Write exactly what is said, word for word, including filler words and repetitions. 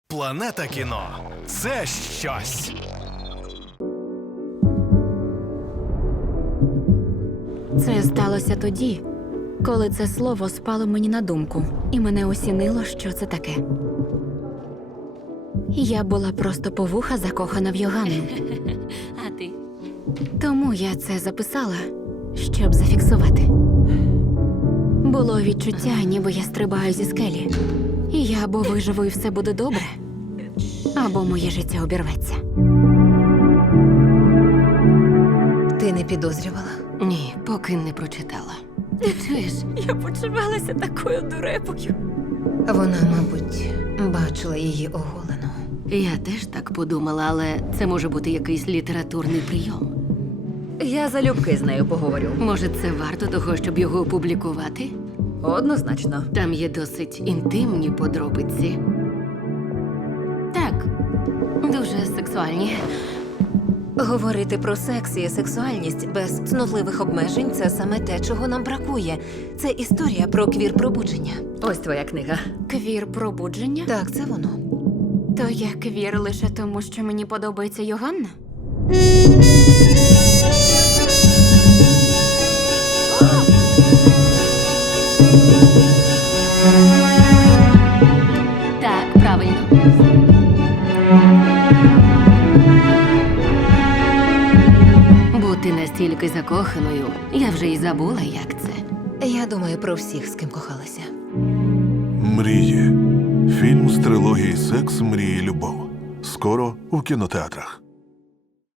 Планета кіно – це щось. Це сталося тоді, коли це слово спало мені на думку, і мене осінило, що це таке. Я була просто по вуха закохана в Йоганну. А ти? Тому я це записала, щоб зафіксувати. Було відчуття, ніби я стрибаю зі скелі. І я або виживу, і все буде добре, або моє життя обірветься. Ти не підозрювала? Ні, поки не прочитала. Ти чуєш? Я почувалася такою дурепою. Вона, мабуть, бачила її оголену. Я теж так подумала, але це може бути якийсь літературний прийом. Я залюбки з нею поговорю. Може, це варто того, щоб його опублікувати? Однозначно. Там є досить інтимні подробиці. Так, дуже сексуальні. Говорити про секс і сексуальність без цнотливих обмежень – це саме те, чого нам бракує. Це історія про квір-пробудження. Ось твоя книга. Квір пробудження? Так, це воно. То я квір лише тому, що мені подобається Йоганна? Так, правильно. Бути настільки закоханою, я вже й забула, як це. Я думаю про всіх, з ким кохалася. Мрії. Фільм з трилогії «Секс, мрії, любов». Скоро у кінотеатрах.